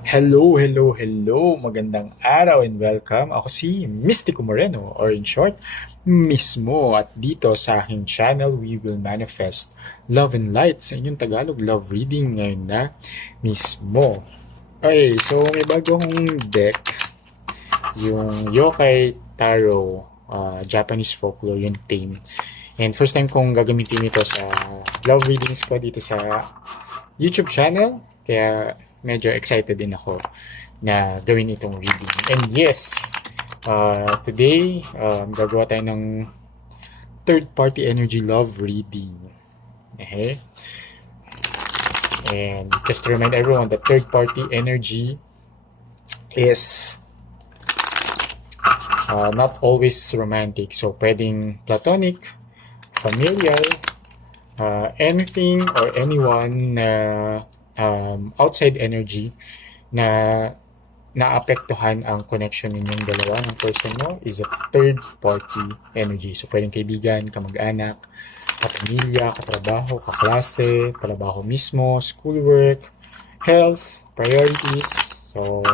Hello. Magandang araw and welcome. Ako si Mystico Moreno or in short, Mismo. At dito sa aking channel, we will manifest love and light sa inyong Tagalog love reading ngayon na mismo. Okay, so may bagong deck, yung Yokai Tarot, Japanese folklore yung theme. And first time kong gagamitin ito sa love readings ko dito sa YouTube channel. Kaya medyo excited din ako na gawin itong reading. And yes, today, gagawa tayo ng third-party energy love reading. Okay? And just to remind everyone that third-party energy is not always romantic. So, pwedeng platonic, familial, anything or anyone na outside energy na naapektuhan ang connection ninyong dalawa ng person mo is a third party energy. So, pwedeng kaibigan, kamag-anak, kapamilya, katrabaho, kaklase, trabaho mismo, schoolwork, health, priorities. So,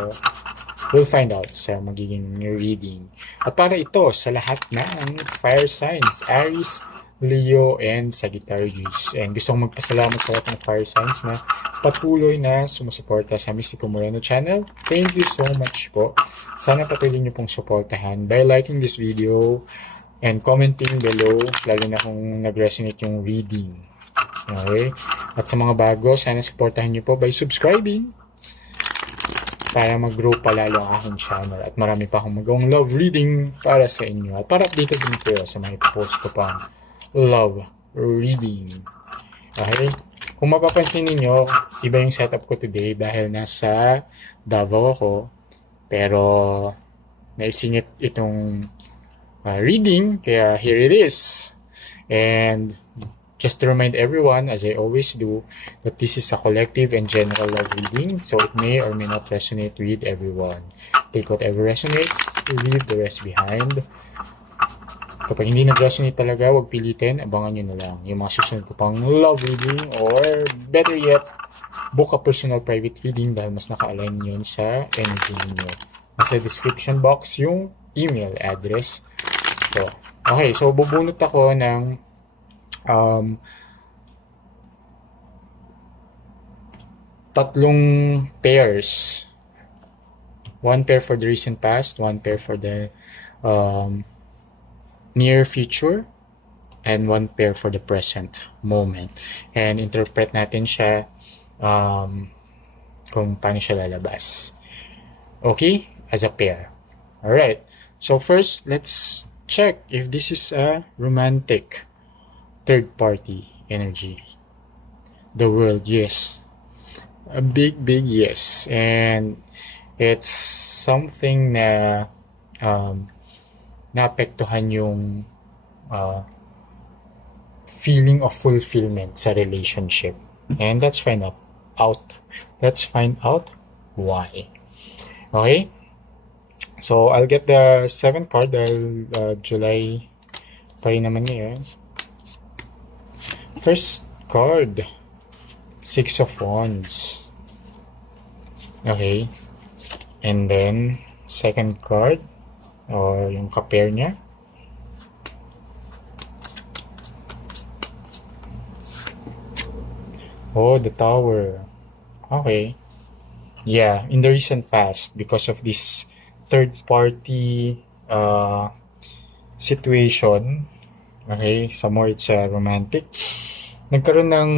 we'll find out sa magiging reading. At para ito sa lahat ng fire signs, Aries, Leo, and Sagittarius. And gusto kong magpasalamat sa lahat ng fire signs na patuloy na sumusuporta sa Mystico Moreno channel. Thank you so much po. Sana patuloy niyo pong suportahan by liking this video and commenting below, lalo na kung nag-resonate yung reading. Okay? At sa mga bago, sana suportahan niyo po by subscribing para mag-grow pa lalo ang aking channel at marami pa akong magawang love reading para sa inyo at para updated din kayo sa mga post ko pang love reading. Okay? Kung mapapansin niyo, iba yung setup ko today dahil nasa Davao ako, pero naisingit itong reading, kaya here it is. And just to remind everyone, as I always do, that this is a collective and general love reading, so it may or may not resonate with everyone. Take whatever resonates, leave the rest behind. Kapag hindi nag-resonate talaga, huwag pilitin, abangan nyo na lang yung mga susunod ko pang love reading, or better yet, book a personal private reading dahil mas naka-align yun sa energy niyo. Nasa description box yung email address. So, okay, so bubunot ako ng tatlong pairs. One pair for the recent past, one pair for the near future, and one pair for the present moment. And interpret natin siya kung paano siya lalabas. Okay? As a pair. Alright. So first, let's check if this is a romantic third-party energy. The world, yes. A big yes. And it's something na naapektuhan yung feeling of fulfillment sa relationship. And let's find out why. Okay? So, I'll get the 7th card dahil July pa rin naman ngayon. First card, 6 of Wands. Okay? And then, second card, or yung ka-pair niya. Oh, the Tower. Okay. Yeah, in the recent past, because of this third-party situation, okay, some more it's romantic, nagkaroon ng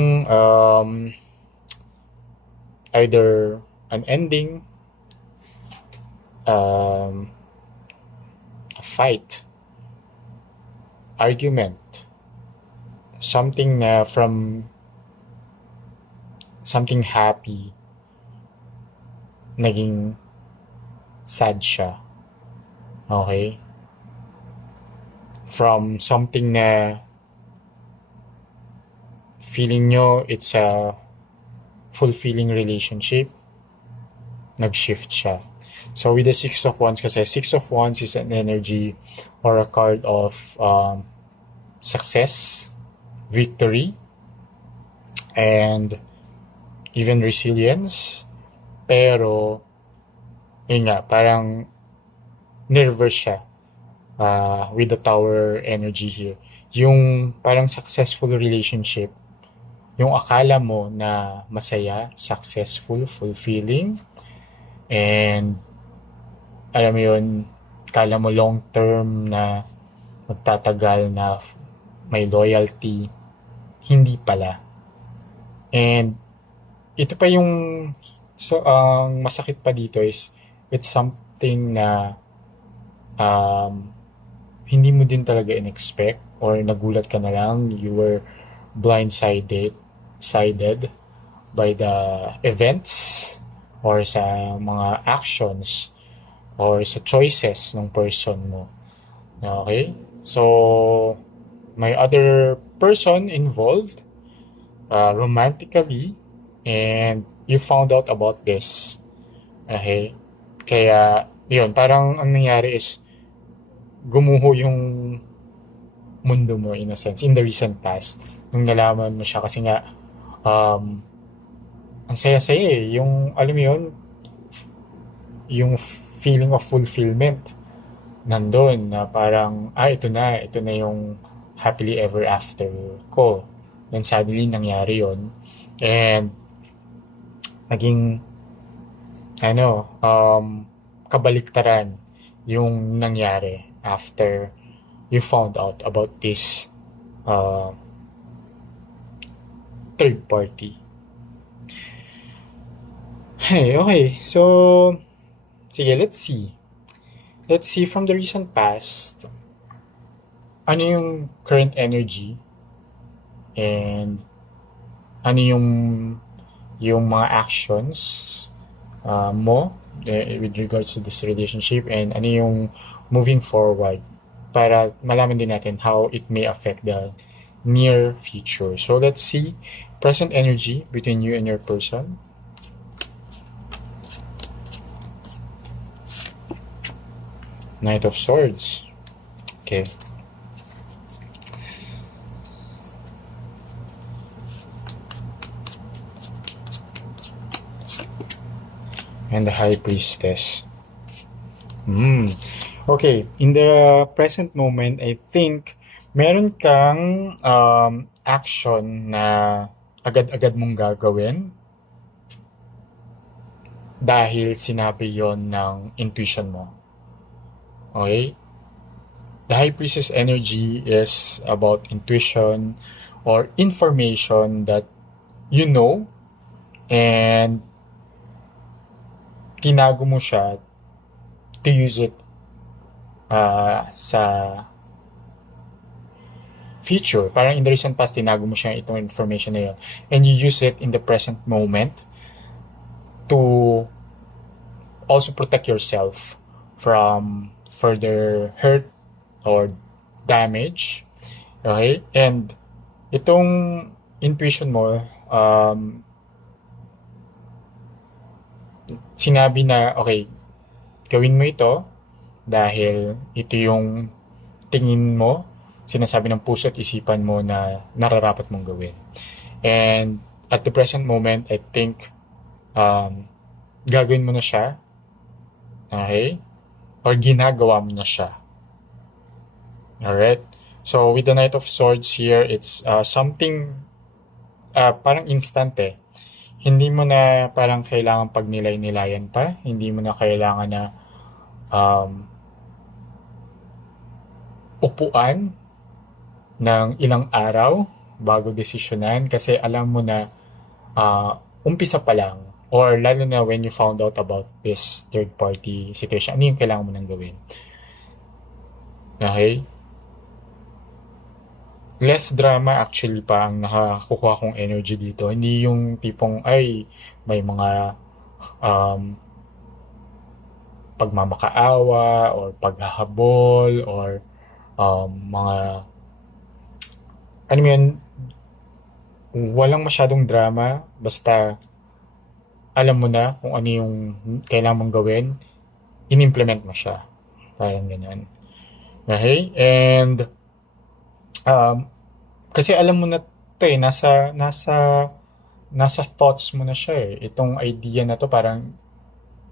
either an ending, a fight, argument, something na from something happy, naging sad siya. Okay? From something na feeling nyo it's a fulfilling relationship, nag-shift siya. So with the 6 of Wands, kasi 6 of Wands is an energy or a card of success, victory, and even resilience. Pero, yun nga, parang nervous siya with the tower energy here. Yung parang successful relationship, yung akala mo na masaya, successful, fulfilling, and alam mo yun, akala mo long term na magtatagal na may loyalty, hindi pala. And ito pa yung ang masakit pa dito is it's something na um, hindi mo din talaga in-expect or nagulat ka na lang, you were sided by the events or sa mga actions or sa choices ng person mo. Okay? So, may other person involved romantically and you found out about this. Okay? Kaya, yun, parang ang nangyari is gumuho yung mundo mo in a sense in the recent past nung nalaman mo siya kasi nga ang saya-saya eh. Yung, alam mo yun, yung feeling of fulfillment nandun na parang, ito na yung happily ever after ko. Then suddenly nangyari yon and naging kabaliktaran yung nangyari after you found out about this third party. Hey, okay, so sige, let's see. Let's see from the recent past, ano yung current energy and ano yung mga actions mo with regards to this relationship and ano yung moving forward para malaman din natin how it may affect the near future. So let's see present energy between you and your person. Knight of Swords. Okay. And the High Priestess. Okay, in the present moment, I think meron kang action na agad-agad mong gagawin dahil sinabi yon ng intuition mo. Okay? The High Priestess energy is about intuition or information that you know and tinago mo siya to use it sa future. Parang in the recent past, tinago mo siya itong information na yun. And you use it in the present moment to also protect yourself from further hurt or damage. Okay? And itong intuition mo, sinabi na, okay, gawin mo ito dahil ito yung tingin mo, sinasabi ng puso at isipan mo na nararapat mong gawin. And at the present moment, I think gagawin mo na siya. Okay? Or ginagawa mo na siya. Alright? So, with the Knight of Swords here, it's something parang instant eh. Hindi mo na parang kailangan pagnilay-nilayan pa. Hindi mo na kailangan na upuan ng ilang araw bago desisyonan kasi alam mo na umpisa pa lang or lalo na when you found out about this third party situation, ano yung kailangan mo nang gawin. Okay? Less drama actually pa ang nakakuha kong energy dito. Hindi yung tipong ay may mga pagmamakaawa or paghahabol or mga ano yun, walang masyadong drama basta alam mo na kung ano yung kailangan mong gawin, in-implement mo siya. Parang ganyan. Okay? And kasi alam mo na ito eh, nasa thoughts mo na siya eh. Itong idea na to parang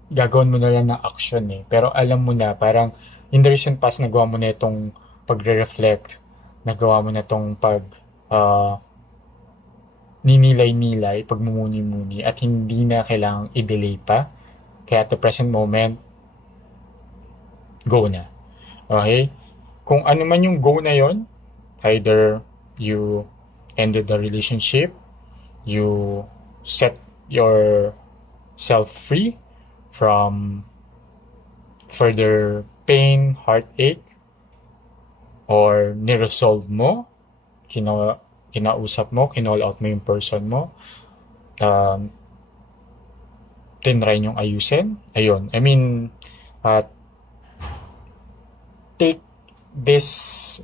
gagawin mo na lang ng action eh. Pero alam mo na, parang in the recent past, nagawa mo na itong pagre-reflect, nagawa mo na itong ah, ninilay-nilay, pagmumuni-muni, at hindi na kailangang i-delay pa. Kaya at the present moment, go na. Okay? Kung ano man yung go na yon, either you ended the relationship, you set yourself free from further pain, heartache, or niresolve mo, kinausap mo, kinall out mo yung person mo, um, tinry nyong ayusin. Ayun. I mean, uh, take this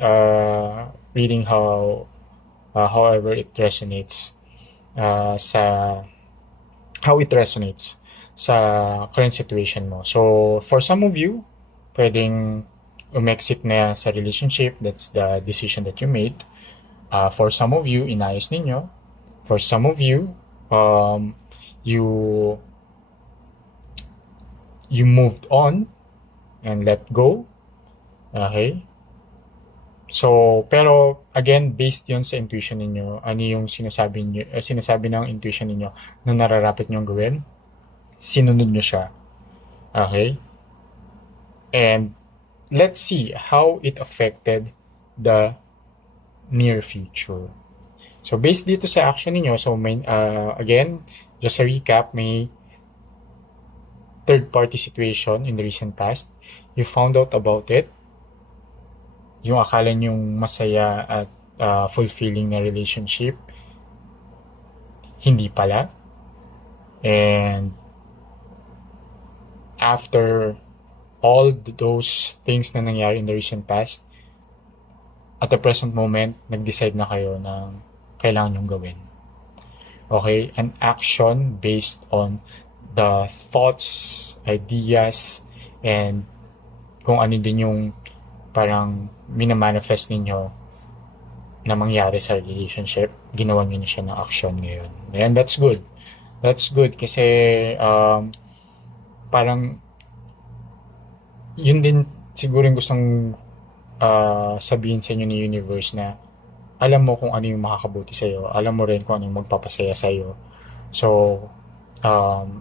reading however it resonates sa how it resonates sa current situation mo. So, for some of you, pwedeng umexit na sa relationship. That's the decision that you made. For some of you, inayos ninyo. For some of you, you moved on and let go. Okay? So, pero again, based yun sa intuition ninyo, ano yung sinasabi ng intuition ninyo na nararapat nyong gawin, sinunod nyo siya. Okay? And let's see how it affected the near future. So, based dito sa action ninyo, so again, just a recap, may third-party situation in the recent past. You found out about it. Yung akala nyong masaya at fulfilling na relationship, hindi pala. And after all those things na nangyari in the recent past, at the present moment, nag-decide na kayo ng kailangan nyong gawin. Okay? An action based on the thoughts, ideas, and kung ano din yung parang minamanifest ninyo na mangyari sa relationship, ginawa nyo na siya ng action ngayon. And that's good. That's good kasi parang yun din siguro yung gustong sabihin sa inyo ni universe na alam mo kung ano yung makakabuti sa'yo. Alam mo rin kung ano yung magpapasaya sa'yo. So,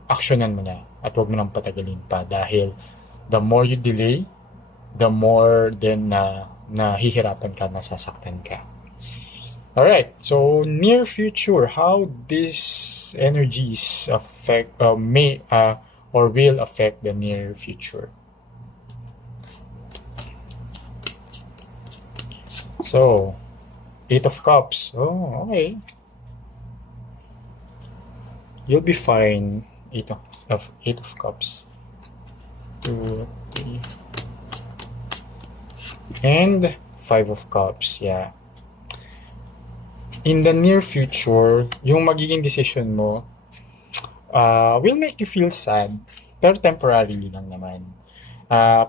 actionan mo na at huwag mo nang patagalin pa dahil the more you delay, the more then nahihirapan ka, nasasaktan ka. Alright, so near future, how these energies affect, may or will affect the near future. So, 8 of Cups. Oh, okay. You'll be fine. 8 of Cups. 2, 3. And 5 of Cups, yeah. In the near future, yung magiging decision mo will make you feel sad, pero temporarily lang naman.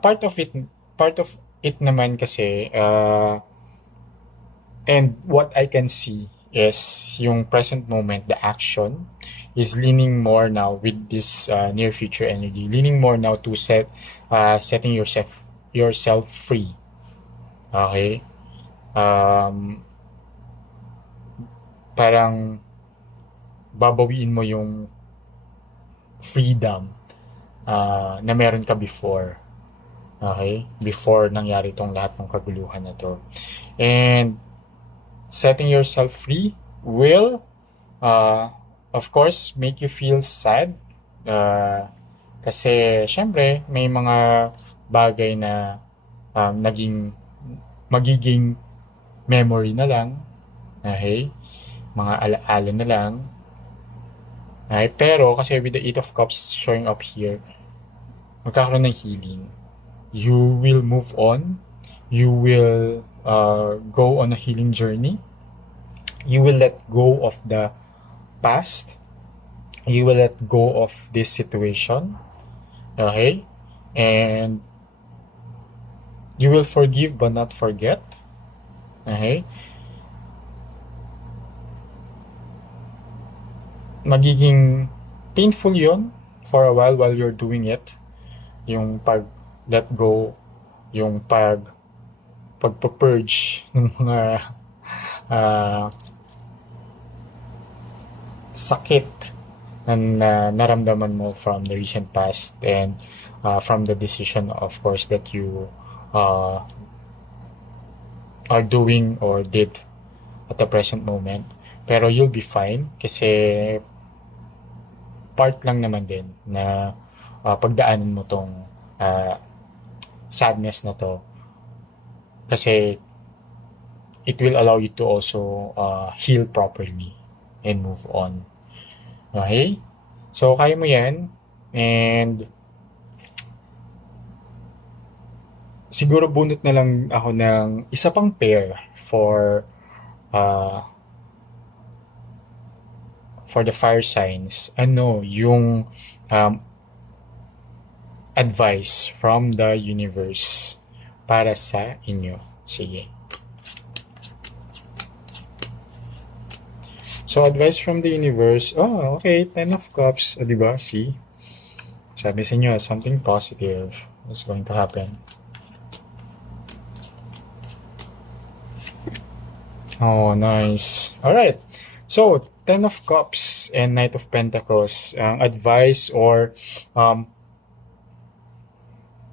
Part of it naman kasi, and what I can see is yung present moment, the action is leaning more now with this near future energy, leaning more now to setting yourself free. Okay? Parang babawiin mo yung freedom na meron ka before. Okay? Before nangyari itong lahat ng kaguluhan na to. And setting yourself free will, of course, make you feel sad. Kasi, syempre, may mga bagay na magiging memory na lang. Okay? Mga alaala na lang. Okay? Pero, kasi with the 8 of Cups showing up here, magkakaroon ng healing. You will move on. You will go on a healing journey. You will let go of the past. You will let go of this situation. Okay? And you will forgive but not forget. Okay? Magiging painful yon, for a while you're doing it, yung pag let go, yung pagpa-purge ng mga ah, sakit na naramdaman mo from the recent past, and from the decision, of course, that you uh, are doing or did at the present moment. Pero you'll be fine kasi part lang naman din na pagdaanan mo tong sadness na to, kasi it will allow you to also heal properly and move on. Okay? So, kaya mo yan. And siguro bunot na lang ako ng isa pang pair uh, for the fire signs. Ano yung advice from the universe para sa inyo? Sige. So, advice from the universe. Oh, okay. 10 of Cups. O, diba? See? Sabi sa inyo, something positive is going to happen. Oh, nice. Alright. So, 10 of Cups and Knight of Pentacles. Ang advice or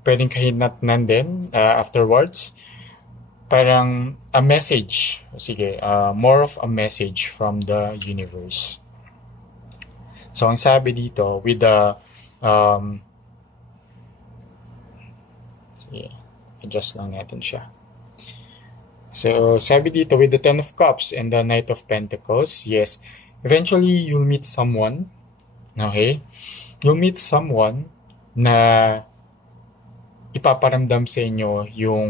pwedeng kahinatnan din afterwards. Parang a message. Sige, more of a message from the universe. So, ang sabi dito, with the sige, adjust lang natin siya. So, sabi dito, with the 10 of Cups and the Knight of Pentacles, yes, eventually you'll meet someone, okay? You'll meet someone na ipaparamdam sa inyo yung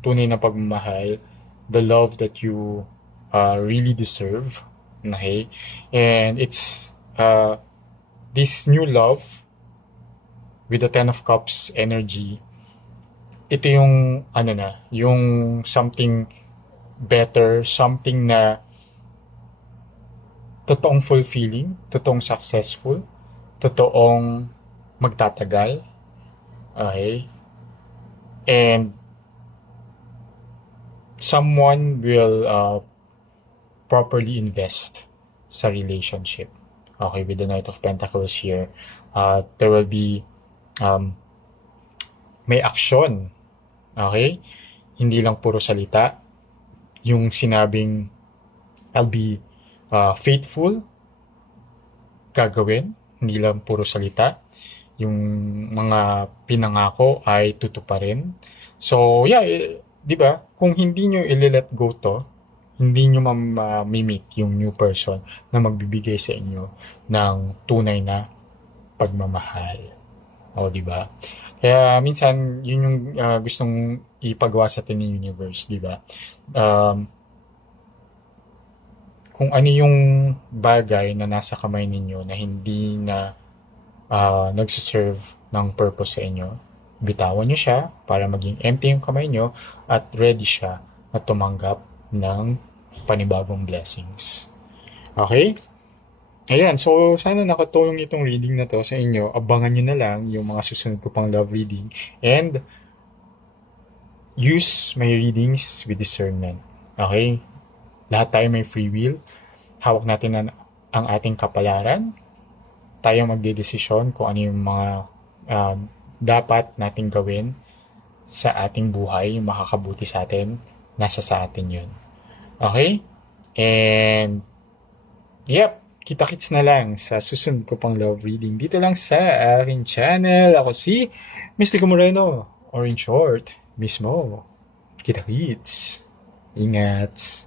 tunay na pagmamahal, the love that you really deserve, okay? And it's this new love with the 10 of Cups energy. Ito yung yung something better, something na totoong fulfilling, totoong successful, totoong magtatagal, okay? And someone will properly invest sa relationship. Okay, with the Knight of Pentacles here, there will be may action. Okay? Hindi lang puro salita. Yung sinabing I'll be faithful, gagawin. Hindi lang puro salita. Yung mga pinangako ay tutuparin. So, yeah, di ba? Kung hindi nyo i-let go to, hindi nyo ma-meet yung new person na magbibigay sa inyo ng tunay na pagmamahal. O, di ba? Kaya minsan, yun yung gustong ipagawa sa atin ng universe, di ba? Kung ano yung bagay na nasa kamay ninyo na hindi na nagsiserve ng purpose sa inyo, bitawan nyo siya para maging empty yung kamay nyo at ready siya na tumanggap ng panibagong blessings. Okay? Ayan, so sana nakatulong itong reading na to sa inyo. Abangan nyo na lang yung mga susunod ko pang love reading. And use my readings with discernment. Okay? Lahat tayo may free will. Hawak natin ang ating kapalaran. Tayo magdedesisyon kung ano yung mga dapat nating gawin sa ating buhay, yung makakabuti sa atin, nasa sa atin yun. Okay? And, yep, kita-kits na lang sa susunod ko pang love reading dito lang sa aking channel. Ako si Mystico Moreno, or in short, mismo, kita-kits. Ingat.